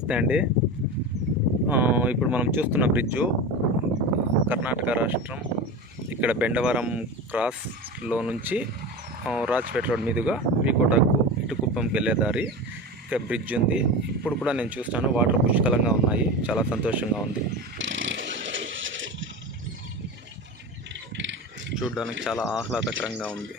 నమస్తే అండి. ఇప్పుడు మనం చూస్తున్న బ్రిడ్జు కర్ణాటక రాష్ట్రం, ఇక్కడ బెండవరం క్రాస్లో నుంచి రాజ్పేట రోడ్ మీదుగా వికోటకు ఇటు కుప్పంకి వెళ్ళే దారి. ఇక్కడ బ్రిడ్జ్ ఉంది. ఇప్పుడు కూడా నేను చూస్తాను, వాటర్ పుష్కలంగా ఉన్నాయి. చాలా సంతోషంగా ఉంది. చూడడానికి చాలా ఆహ్లాదకరంగా ఉంది.